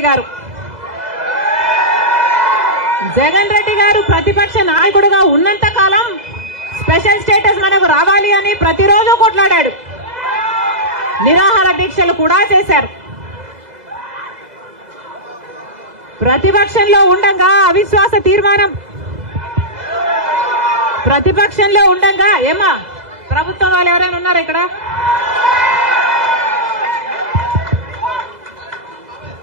జగన్ రెడ్డి గారు. జగన్ రెడ్డి గారు ప్రతిపక్ష నాయకుడుగా ఉన్నంత కాలం స్పెషల్ స్టేటస్ మనకు రావాలి అని ప్రతిరోజు కొట్లాడాడు. నిరాహార దీక్షలు కూడా చేశారు. ప్రతిపక్షంలో ఉండగా అవిశ్వాస తీర్మానం. ప్రతిపక్షంలో ఉండగా ఏమా ప్రభుత్వం వాళ్ళు ఎవరైనా ఉన్నారు ఇక్కడ?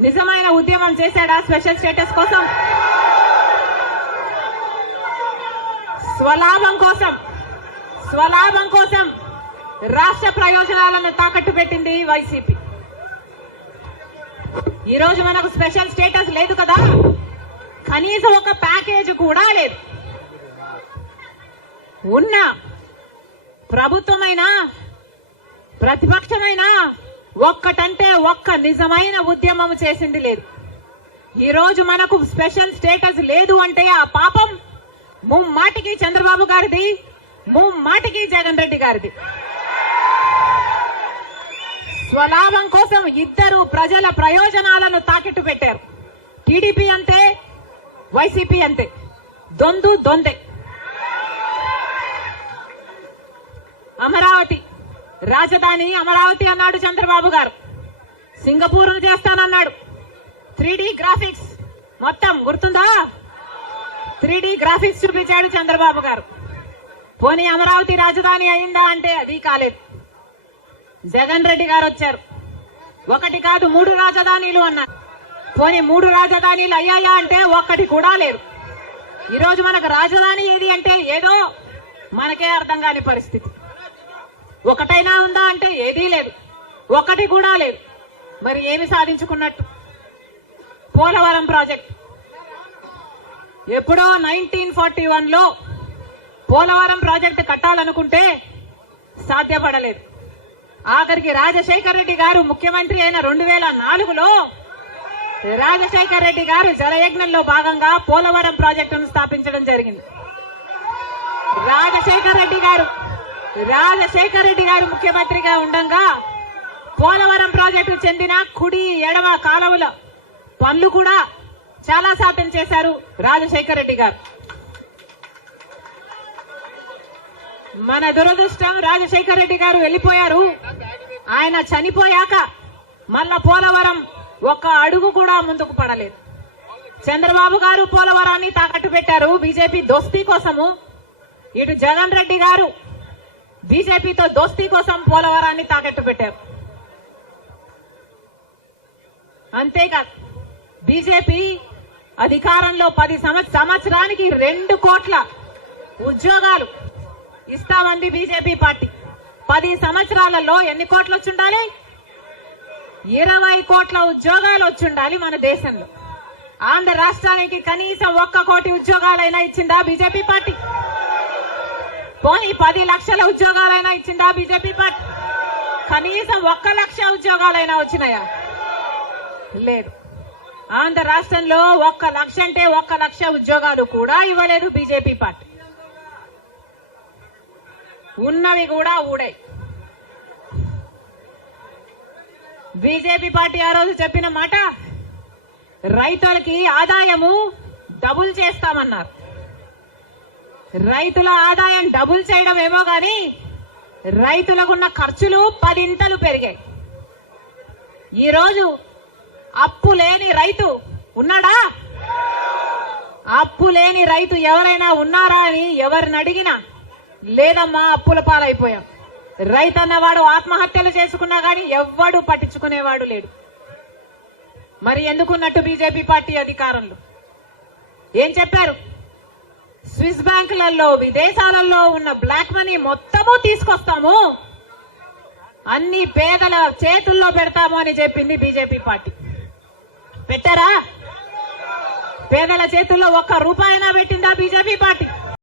నిజమైన ఉద్యమం చేశాడా స్పెషల్ స్టేటస్ కోసం? స్వలాభం కోసం స్వలాభం కోసం రాష్ట్ర ప్రయోజనాలను తాకట్టు పెట్టింది వైసీపీ. ఈ రోజు మనకు స్పెషల్ స్టేటస్ లేదు కదా? కనీసం ఒక ప్యాకేజ్ కూడా లేదు. ఉన్న ప్రభుత్వమైనా ప్రతిపక్షమైనా ఒక్కటంటే ఒక్క నిజమైన ఉద్యమం చేసింది లేదు. ఈ రోజు మనకు స్పెషల్ స్టేటస్ లేదు అంటే ఆ పాపం ముమ్మాటికి చంద్రబాబు గారిది ముమ్మాటికి జగన్ రెడ్డి గారిది. స్వలాభం కోసం ఇద్దరు ప్రజల ప్రయోజనాలను తాకిట్టు పెట్టారు. టీడీపీ అంతే వైసీపీ అంతే. దొందు దొందే. అమరావతి రాజధాని అమరావతి అన్నాడు చంద్రబాబు గారు. సింగపూర్ చేస్తానన్నాడు. Three graphics. మొత్తం గుర్తుందా? త్రీ గ్రాఫిక్స్ చూపించాడు చంద్రబాబు గారు. పోనీ అమరావతి రాజధాని అయిందా అంటే అది కాలేదు. జగన్ రెడ్డి గారు వచ్చారు. ఒకటి కాదు మూడు రాజధానీలు అన్నారు. పోనీ మూడు రాజధానీలు అయ్యాయా అంటే ఒక్కటి కూడా లేరు ఈరోజు మనకు రాజధాని ఏది అంటే ఏదో మనకే అర్థం కాని పరిస్థితి. ఒకటైనా ఉందా అంటే ఏదీ లేదు. ఒకటి కూడా లేదు. మరి ఏమి సాధించుకున్నట్టు? పోలవరం ప్రాజెక్ట్. ఎప్పుడో నైన్టీన్ ఫార్టీ వన్లో పోలవరం ప్రాజెక్టు కట్టాలనుకుంటే సాధ్యపడలేదు. ఆఖరికి రాజశేఖర్ రెడ్డి గారు ముఖ్యమంత్రి అయిన రెండు వేల నాలుగులో రాజశేఖర్ రెడ్డి గారు జలయజ్ఞంలో భాగంగా పోలవరం ప్రాజెక్టును స్థాపించడం జరిగింది. రాజశేఖర్ రెడ్డి గారు రాజశేఖర్ రెడ్డి గారు ముఖ్యమంత్రిగా ఉండగా పోలవరం ప్రాజెక్టు చెందిన కుడి ఎడమ కాలువల పనులు కూడా చాలా శాతం చేశారు రాజశేఖర రెడ్డి గారు. మన దురదృష్టం రాజశేఖర రెడ్డి గారు వెళ్ళిపోయారు. ఆయన చనిపోయాక మళ్ళా పోలవరం ఒక్క అడుగు కూడా ముందుకు పడలేదు. చంద్రబాబు గారు పోలవరాన్ని తాకట్టు పెట్టారు బీజేపీ దోస్తీ కోసము. ఇటు జగన్ రెడ్డి గారు బీజేపీతో దోస్తీ కోసం పోలవరాన్ని తాకట్టు పెట్టారు. అంతేకాదు బీజేపీ అధికారంలో పది సంవత్సరానికి రెండు కోట్ల ఉద్యోగాలు ఇస్తామంది బీజేపీ పార్టీ. పది సంవత్సరాలలో ఎన్ని కోట్లు వచ్చుండాలి? ఇరవై కోట్ల ఉద్యోగాలు వచ్చుండాలి మన దేశంలో. ఆంధ్ర రాష్ట్రానికి కనీసం ఒక్క కోటి ఉద్యోగాలైనా ఇచ్చిందా బీజేపీ పార్టీ? పోనీ పది లక్షల ఉద్యోగాలైనా ఇచ్చిందా బీజేపీ పార్టీ? కనీసం ఒక్క లక్ష ఉద్యోగాలైనా వచ్చినాయా? లేదు. ఆంధ్ర రాష్ట్రంలో ఒక్క లక్ష అంటే ఒక్క లక్ష ఉద్యోగాలు కూడా ఇవ్వలేదు బీజేపీ పార్టీ. ఉన్నవి కూడా ఊడాయి బీజేపీ పార్టీ ఆ రోజు చెప్పిన మాట రైతులకి ఆదాయము డబుల్ చేస్తామన్నారు. రైతుల ఆదాయం డబుల్ చేయడం ఏమో గాని రైతులకున్న ఖర్చులు పదింతలు పెరిగాయి. ఈరోజు అప్పు లేని రైతు ఉన్నాడా? అప్పు లేని రైతు ఎవరైనా ఉన్నారా అని ఎవరిని అడిగినా లేదమ్మా అప్పుల పాలైపోయాం. రైతు అన్నవాడు ఆత్మహత్యలు చేసుకున్నా గాని ఎవ్వడు పట్టించుకునేవాడు లేడు. మరి ఎందుకున్నట్టు బీజేపీ పార్టీ అధికారంలో? ఏం చెప్పారు? స్విస్ బ్యాంకులలో విదేశాలలో ఉన్న బ్లాక్ మనీ మొత్తము తీసుకొస్తాము. అన్ని పేదల చేతుల్లో పెడతాము అని చెప్పింది బీజేపీ పార్టీ. పెట్టారా? పేదల చేతుల్లో ఒక్క రూపాయినా పెట్టిందా బీజేపీ పార్టీ?